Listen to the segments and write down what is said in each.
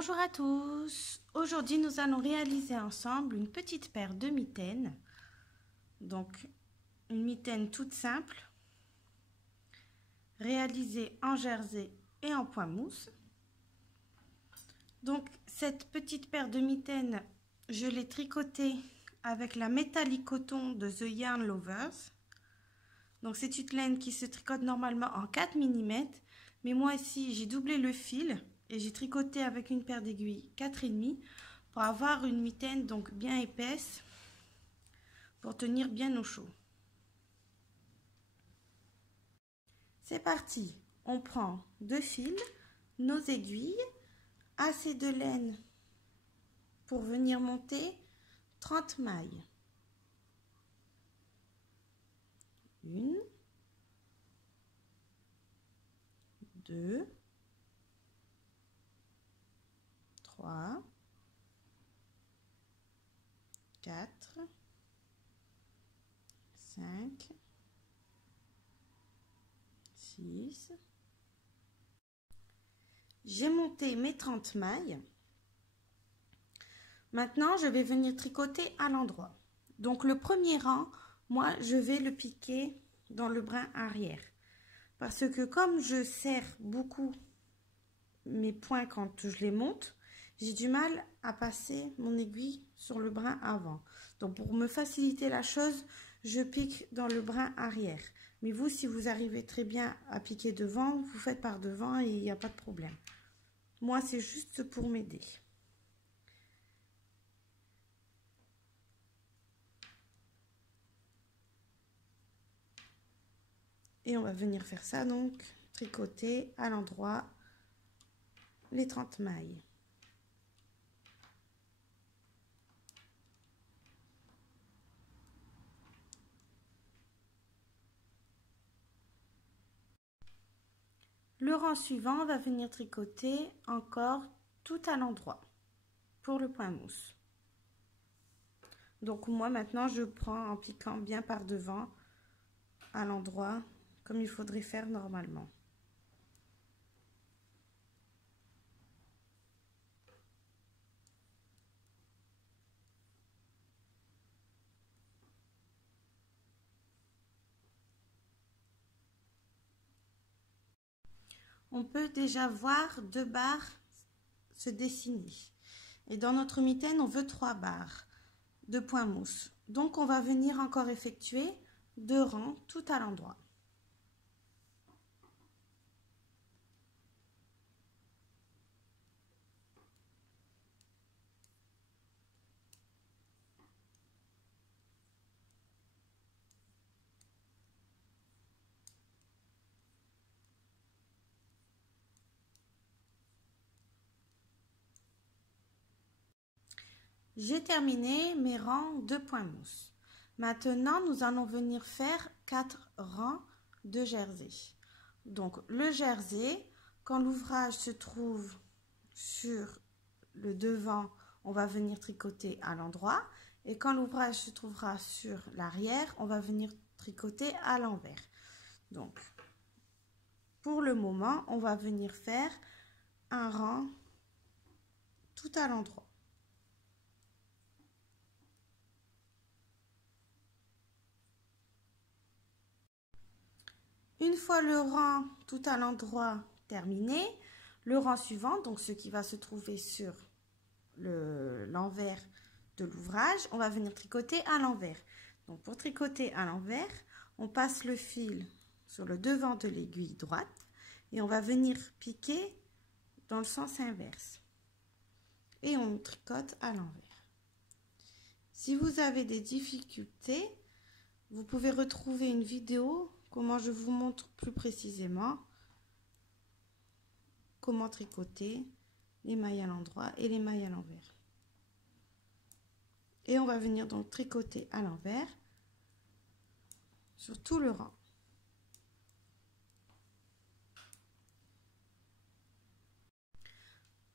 Bonjour à tous, aujourd'hui nous allons réaliser ensemble une petite paire de mitaines. Donc une mitaine toute simple, réalisée en jersey et en point mousse. Donc cette petite paire de mitaines, je l'ai tricotée avec la Metallic Coton de The Yarn Lovers. Donc c'est une laine qui se tricote normalement en 4 mm, mais moi ici j'ai doublé le fil et j'ai tricoté avec une paire d'aiguilles 4,5 pour avoir une mitaine donc bien épaisse pour tenir bien au chaud. C'est parti, on prend 2 fils, nos aiguilles, assez de laine pour venir monter 30 mailles. 1, 2, 3, 4, 5, 6. J'ai monté mes 30 mailles. Maintenant, je vais venir tricoter à l'endroit. Donc, le premier rang, moi, je vais le piquer dans le brin arrière. Parce que comme je serre beaucoup mes points quand je les monte, j'ai du mal à passer mon aiguille sur le brin avant. Donc, pour me faciliter la chose, je pique dans le brin arrière. Mais vous, si vous arrivez très bien à piquer devant, vous faites par devant et il n'y a pas de problème. Moi, c'est juste pour m'aider. Et on va venir faire ça, donc, tricoter à l'endroit les 30 mailles. Le rang suivant, on va venir tricoter encore tout à l'endroit pour le point mousse. Donc moi maintenant je prends en piquant bien par devant à l'endroit comme il faudrait faire normalement. On peut déjà voir 2 barres se dessiner. Et dans notre mitaine, on veut 3 barres de point mousse. Donc, on va venir encore effectuer 2 rangs tout à l'endroit. J'ai terminé mes rangs de point mousse. Maintenant, nous allons venir faire 4 rangs de jersey. Donc, le jersey, quand l'ouvrage se trouve sur le devant, on va venir tricoter à l'endroit. Et quand l'ouvrage se trouvera sur l'arrière, on va venir tricoter à l'envers. Donc, pour le moment, on va venir faire un rang tout à l'endroit. Une fois le rang tout à l'endroit terminé, le rang suivant, donc ce qui va se trouver sur l'envers de l'ouvrage, on va venir tricoter à l'envers. Donc pour tricoter à l'envers, on passe le fil sur le devant de l'aiguille droite et on va venir piquer dans le sens inverse. Et on tricote à l'envers. Si vous avez des difficultés, vous pouvez retrouver une vidéo comment je vous montre plus précisément comment tricoter les mailles à l'endroit et les mailles à l'envers. Et on va venir donc tricoter à l'envers sur tout le rang.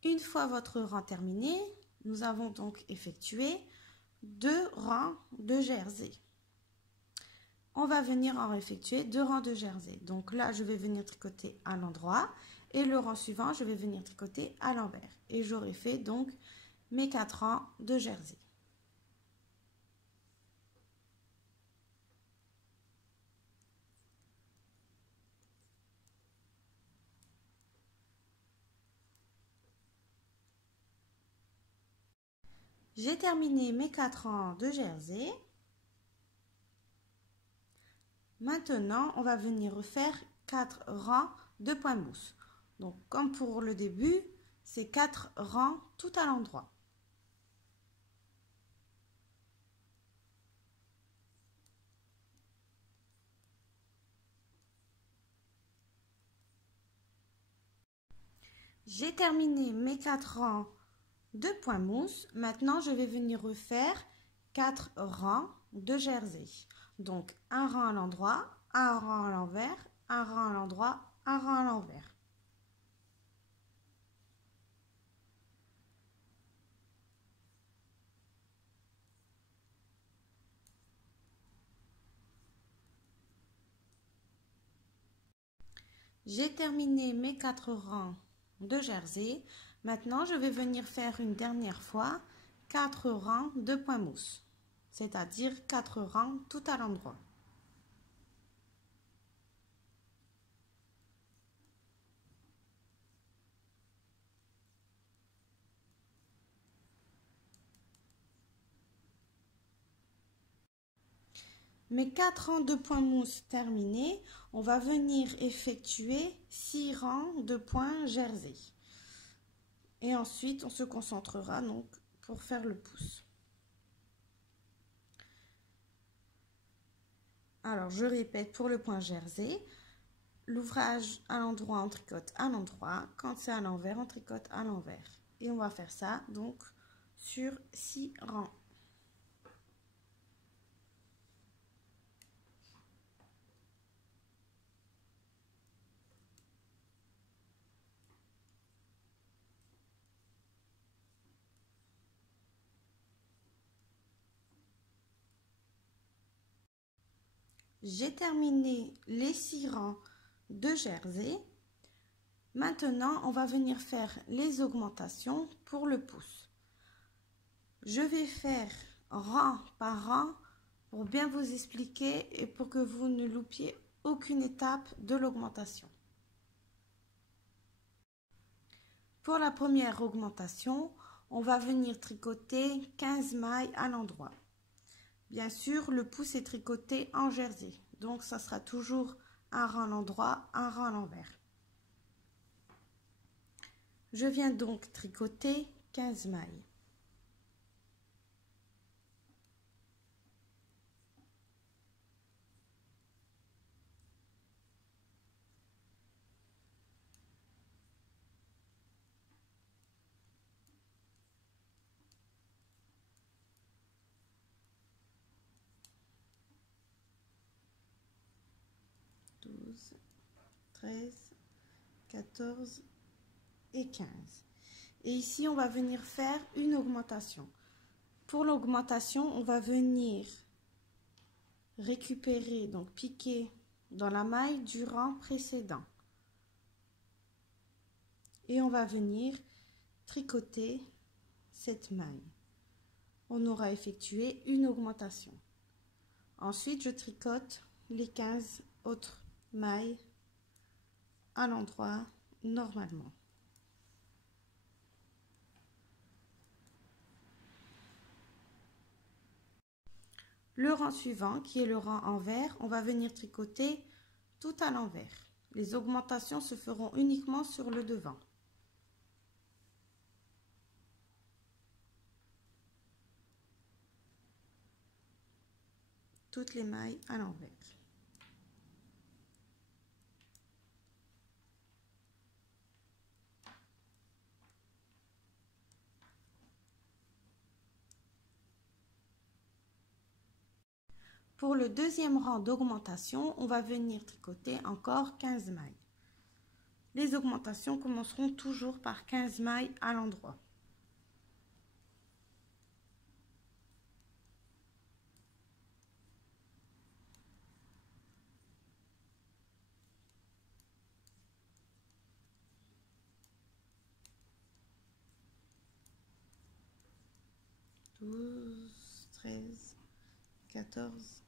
Une fois votre rang terminé, nous avons donc effectué 2 rangs de jersey. On va venir en effectuer 2 rangs de jersey. Donc là, je vais venir tricoter à l'endroit Et le rang suivant, je vais venir tricoter à l'envers. Et j'aurai fait donc mes 4 rangs de jersey. J'ai terminé mes 4 rangs de jersey. Maintenant, on va venir refaire 4 rangs de point mousse. Donc, comme pour le début, c'est 4 rangs tout à l'endroit. J'ai terminé mes 4 rangs de point mousse. Maintenant, je vais venir refaire 4 rangs de jersey. Donc, un rang à l'endroit, un rang à l'envers, un rang à l'endroit, un rang à l'envers. J'ai terminé mes 4 rangs de jersey. Maintenant, je vais venir faire une dernière fois 4 rangs de point mousse, c'est-à-dire 4 rangs tout à l'endroit. Mes 4 rangs de point mousse terminés, on va venir effectuer 6 rangs de point jersey. Et ensuite, on se concentrera donc pour faire le pouce. Alors, je répète pour le point jersey, l'ouvrage à l'endroit, on tricote à l'endroit. Quand c'est à l'envers, on tricote à l'envers. Et on va faire ça donc sur 6 rangs. J'ai terminé les 6 rangs de jersey. Maintenant, on va venir faire les augmentations pour le pouce. Je vais faire rang par rang pour bien vous expliquer et pour que vous ne loupiez aucune étape de l'augmentation. Pour la première augmentation, on va venir tricoter 15 mailles à l'endroit. Bien sûr, le pouce est tricoté en jersey, donc ça sera toujours un rang à l'endroit, un rang à l'envers. Je viens donc tricoter 15 mailles. Douze, 13, 14 et 15. Et ici, on va venir faire une augmentation. Pour l'augmentation, on va venir récupérer, donc piquer dans la maille du rang précédent. Et on va venir tricoter cette maille. On aura effectué une augmentation. Ensuite, je tricote les 15 autres mailles à l'endroit normalement. Le rang suivant, qui est le rang envers, on va venir tricoter tout à l'envers. Les augmentations se feront uniquement sur le devant. Toutes les mailles à l'envers. Pour le deuxième rang d'augmentation, on va venir tricoter encore 15 mailles. Les augmentations commenceront toujours par 15 mailles à l'endroit. 12, 13, 14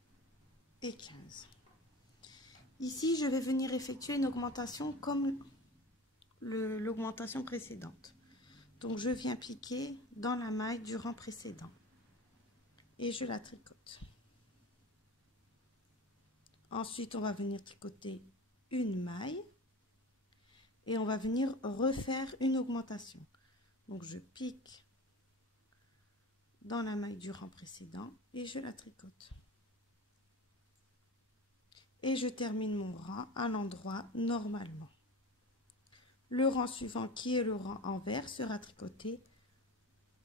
et 15. Ici, je vais venir effectuer une augmentation comme l'augmentation précédente. Donc, je viens piquer dans la maille du rang précédent et je la tricote. Ensuite, on va venir tricoter une maille et on va venir refaire une augmentation. Donc, je pique dans la maille du rang précédent et je la tricote. Et je termine mon rang à l'endroit normalement. Le rang suivant, qui est le rang envers, sera tricoté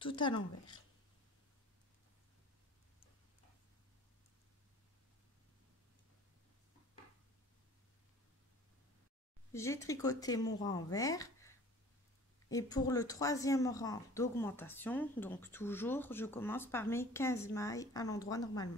tout à l'envers. J'ai tricoté mon rang envers et pour le troisième rang d'augmentation, donc toujours, je commence par mes 15 mailles à l'endroit normalement.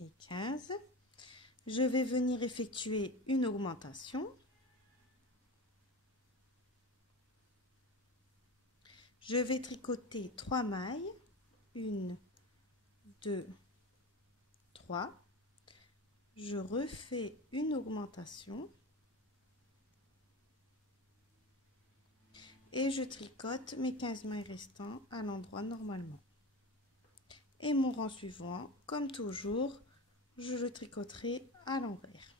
Et 15. Je vais venir effectuer une augmentation. Je vais tricoter 3 mailles. 1, 2, 3. Je refais une augmentation. Et je tricote mes 15 mailles restants à l'endroit normalement. Et mon rang suivant, comme toujours, je le tricoterai à l'envers.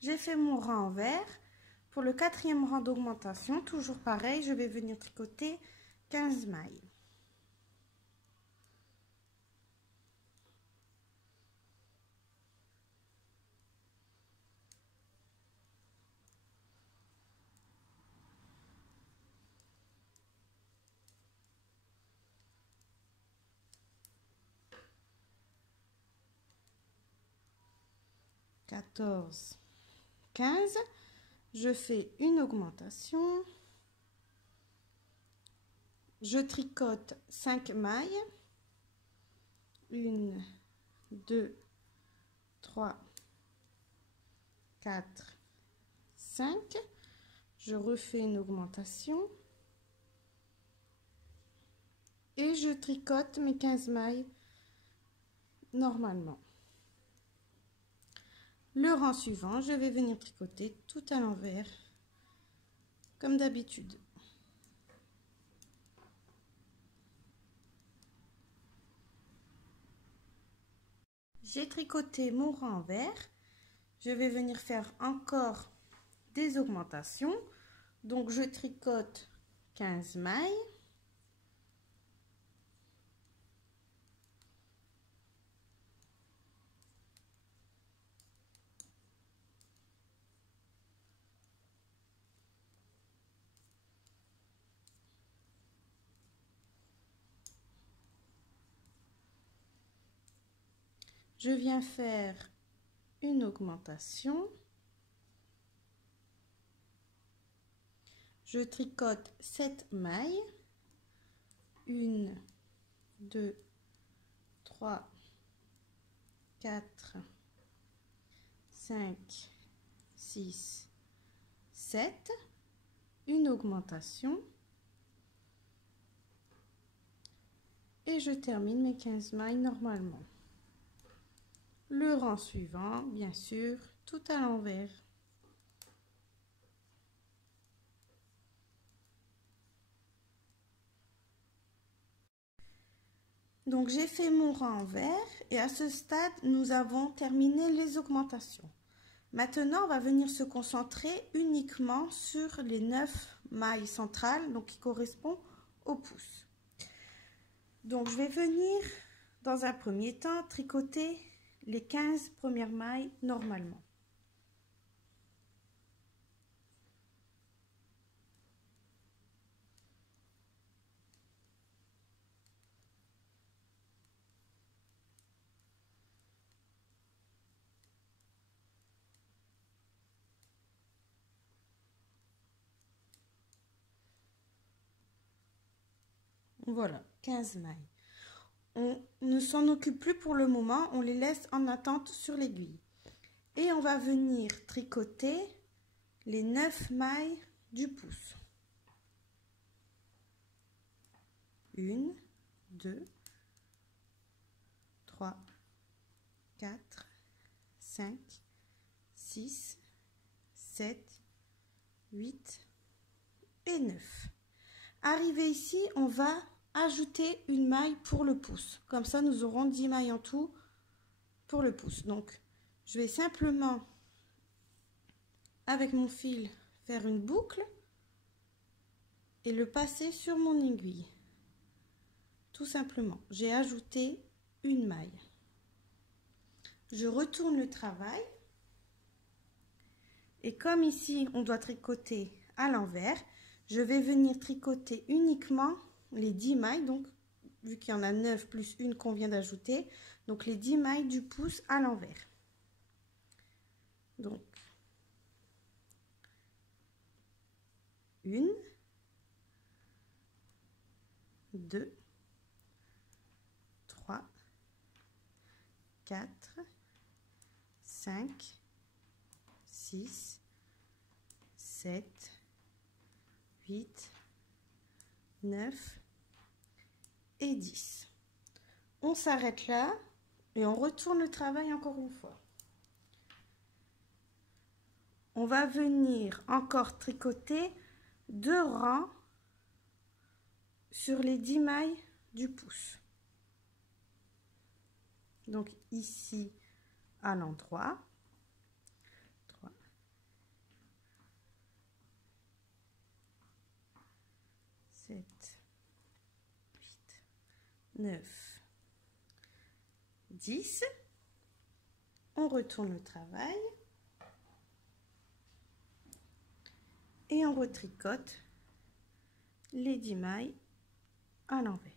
J'ai fait mon rang envers. Pour le quatrième rang d'augmentation, toujours pareil, je vais venir tricoter 15 mailles. Quatorze, 15. Je fais une augmentation. Je tricote 5 mailles. 1, 2, 3, 4, 5. Je refais une augmentation. Et je tricote mes 15 mailles normalement. Le rang suivant, je vais venir tricoter tout à l'envers, comme d'habitude. J'ai tricoté mon rang envers. Je vais venir faire encore des augmentations. Donc, je tricote 15 mailles. Je viens faire une augmentation. Je tricote 7 mailles. 1, 2, 3, 4, 5, 6, 7. Une augmentation. Et je termine mes 15 mailles normalement. Le rang suivant, bien sûr, tout à l'envers. Donc, j'ai fait mon rang envers et à ce stade, nous avons terminé les augmentations. Maintenant, on va venir se concentrer uniquement sur les 9 mailles centrales, donc qui correspondent au pouce. Donc, je vais venir, dans un premier temps, tricoter les 15 premières mailles normalement. Voilà, 15 mailles. On ne s'en occupe plus pour le moment, on les laisse en attente sur l'aiguille. Et on va venir tricoter les 9 mailles du pouce. 1, 2, 3, 4, 5, 6, 7, 8 et 9. Arrivé ici, on va ajouter une maille pour le pouce. Comme ça, nous aurons 10 mailles en tout pour le pouce. Donc, je vais simplement, avec mon fil, faire une boucle et le passer sur mon aiguille. Tout simplement, j'ai ajouté une maille. Je retourne le travail. Et comme ici, on doit tricoter à l'envers, je vais venir tricoter uniquement les 10 mailles, donc vu qu'il y en a 9 plus une qu'on vient d'ajouter, donc les 10 mailles du pouce à l'envers. Donc, 1, 2, 3, 4, 5, 6, 7, 8, 9 et 10. On s'arrête là et on retourne le travail encore une fois. On va venir encore tricoter 2 rangs sur les 10 mailles du pouce. Donc ici à l'endroit. 3, 7, 8, 9, 10. On retourne le travail. Et on retricote les 10 mailles à l'envers.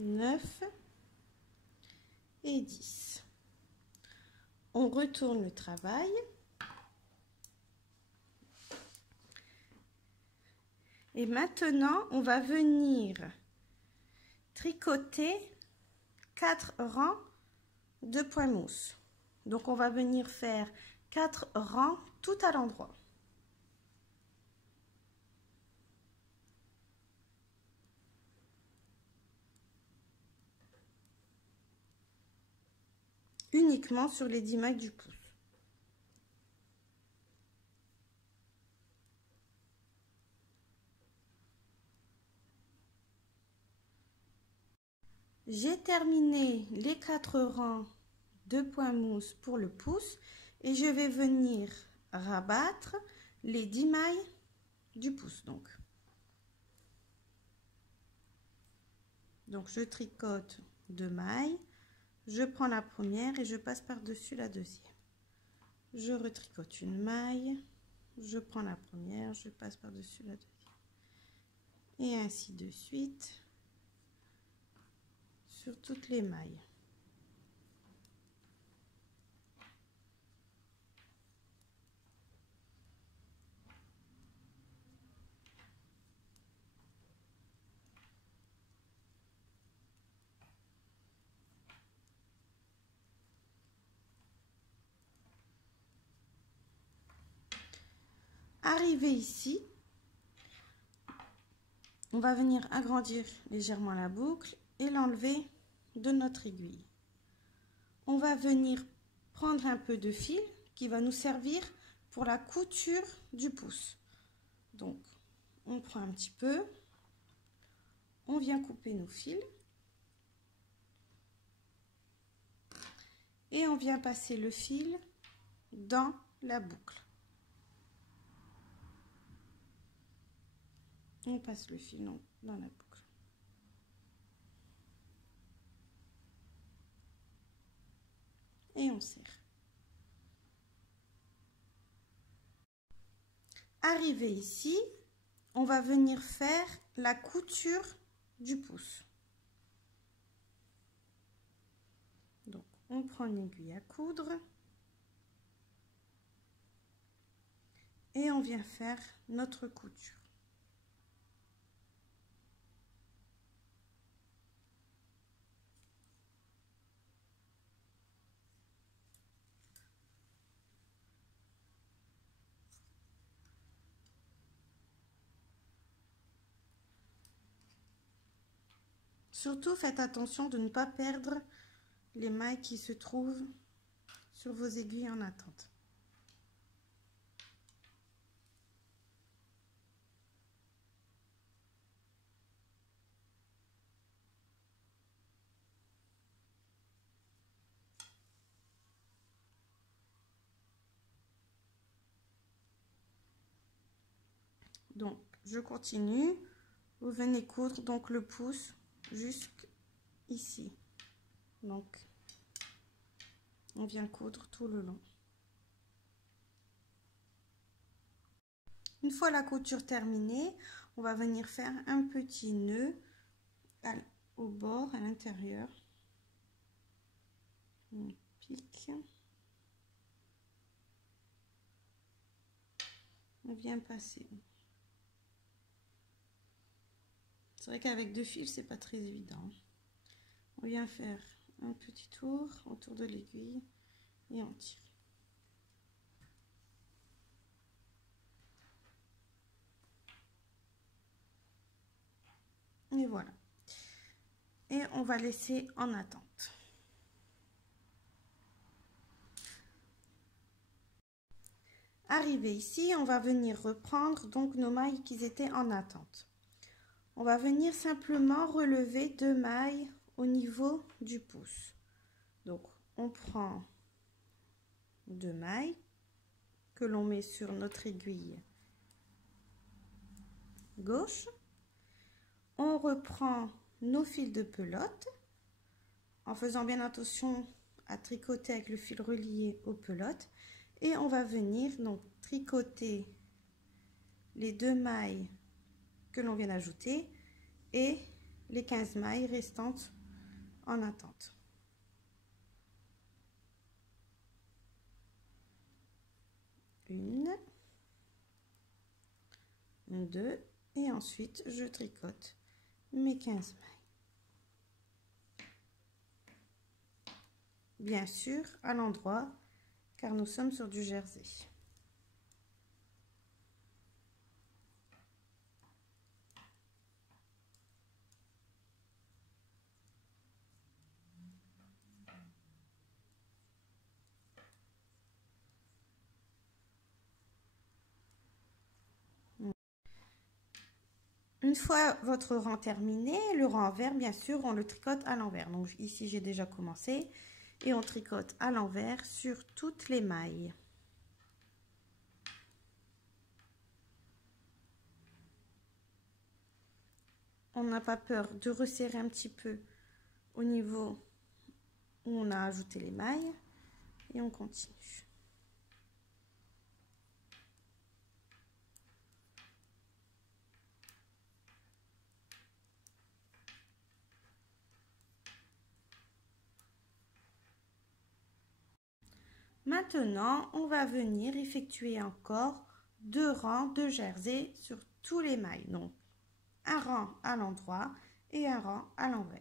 Neuf et 10. On retourne le travail. Et maintenant, on va venir tricoter 4 rangs de points mousse. Donc, on va venir faire 4 rangs tout à l'endroit. Uniquement sur les 10 mailles du pouce. J'ai terminé les 4 rangs de points mousse pour le pouce et je vais venir rabattre les 10 mailles du pouce. Donc je tricote 2 mailles, je prends la première et je passe par-dessus la deuxième. Je retricote une maille, je prends la première, je passe par-dessus la deuxième. Et ainsi de suite sur toutes les mailles. Arrivé ici, on va venir agrandir légèrement la boucle et l'enlever de notre aiguille. On va venir prendre un peu de fil qui va nous servir pour la couture du pouce. Donc, on prend un petit peu, on vient couper nos fils et on vient passer le fil dans la boucle. On passe le fil dans la boucle. Et on serre. Arrivé ici, on va venir faire la couture du pouce. Donc, on prend une aiguille à coudre et on vient faire notre couture. Surtout, faites attention de ne pas perdre les mailles qui se trouvent sur vos aiguilles en attente. Donc, je continue. Vous venez coudre donc le pouce jusqu'ici. Donc, on vient coudre tout le long. Une fois la couture terminée, on va venir faire un petit nœud au bord, à l'intérieur. On pique. On vient passer. C'est vrai qu'avec 2 fils, c'est pas très évident. On vient faire un petit tour autour de l'aiguille et on tire. Et voilà. Et on va laisser en attente. Arrivé ici, on va venir reprendre donc nos mailles qui étaient en attente. On va venir simplement relever 2 mailles au niveau du pouce. Donc, on prend 2 mailles que l'on met sur notre aiguille gauche. On reprend nos fils de pelote en faisant bien attention à tricoter avec le fil relié aux pelotes. Et on va venir donc tricoter les 2 mailles que l'on vient d'ajouter et les 15 mailles restantes en attente. Une, 2 et ensuite je tricote mes 15 mailles. Bien sûr à l'endroit car nous sommes sur du jersey. Une fois votre rang terminé, le rang envers, bien sûr, on le tricote à l'envers. Donc ici, j'ai déjà commencé et on tricote à l'envers sur toutes les mailles. On n'a pas peur de resserrer un petit peu au niveau où on a ajouté les mailles et on continue. Maintenant, on va venir effectuer encore 2 rangs de jersey sur tous les mailles. Donc, un rang à l'endroit et un rang à l'envers.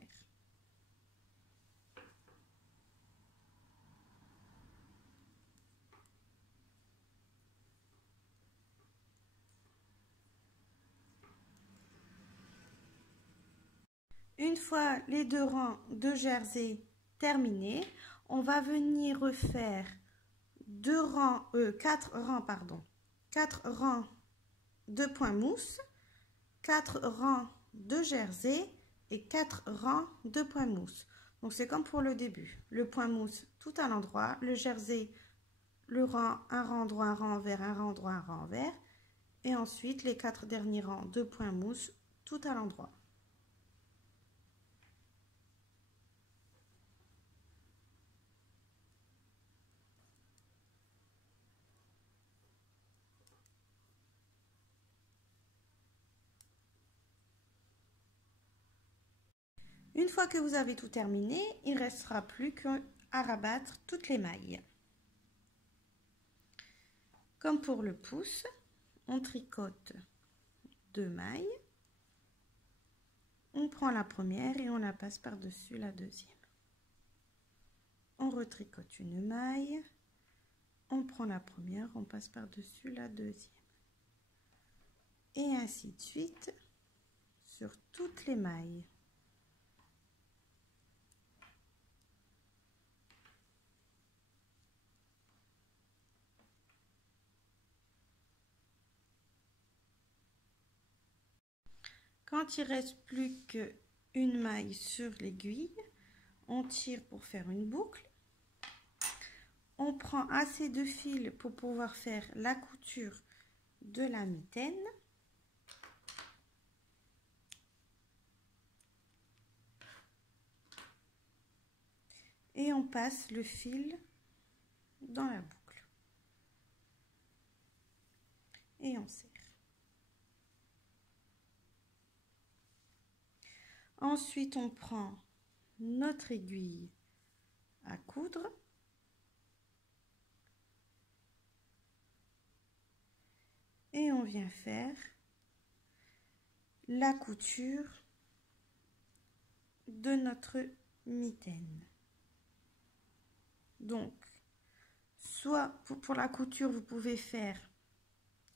Une fois les 2 rangs de jersey terminés, on va venir refaire 4 rangs de point mousse, 4 rangs de jersey et 4 rangs de point mousse. Donc c'est comme pour le début, le point mousse tout à l'endroit, le jersey, un rang droit, un rang envers, un rang droit, un rang envers, et ensuite les 4 derniers rangs de point mousse tout à l'endroit. Une fois que vous avez tout terminé, il ne restera plus qu'à rabattre toutes les mailles. Comme pour le pouce, on tricote 2 mailles. On prend la première et on la passe par-dessus la deuxième. On retricote une maille. On prend la première, on passe par-dessus la deuxième. Et ainsi de suite sur toutes les mailles. Quand il reste plus qu'une maille sur l'aiguille, on tire pour faire une boucle. On prend assez de fil pour pouvoir faire la couture de la mitaine. Et on passe le fil dans la boucle. Et on serre. Ensuite, on prend notre aiguille à coudre. Et on vient faire la couture de notre mitaine. Donc, soit pour la couture, vous pouvez faire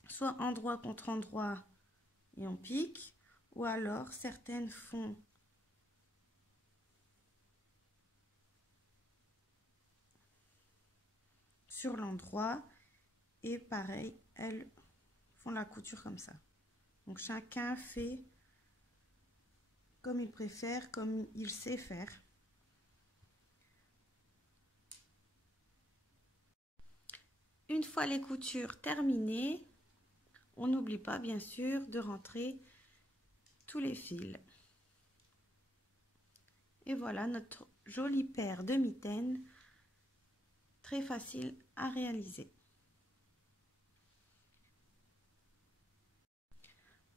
soit endroit contre endroit et on pique, ou alors certaines font sur l'endroit et pareil, elles font la couture comme ça. Donc chacun fait comme il préfère, comme il sait faire. Une fois les coutures terminées, on n'oublie pas bien sûr de rentrer tous les fils. Et voilà notre jolie paire de mitaines, très facile à réaliser.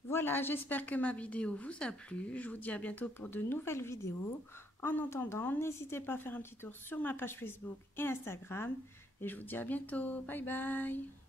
Voilà, j'espère que ma vidéo vous a plu. Je vous dis à bientôt pour de nouvelles vidéos. En attendant, n'hésitez pas à faire un petit tour sur ma page Facebook et Instagram. Et je vous dis à bientôt. Bye bye.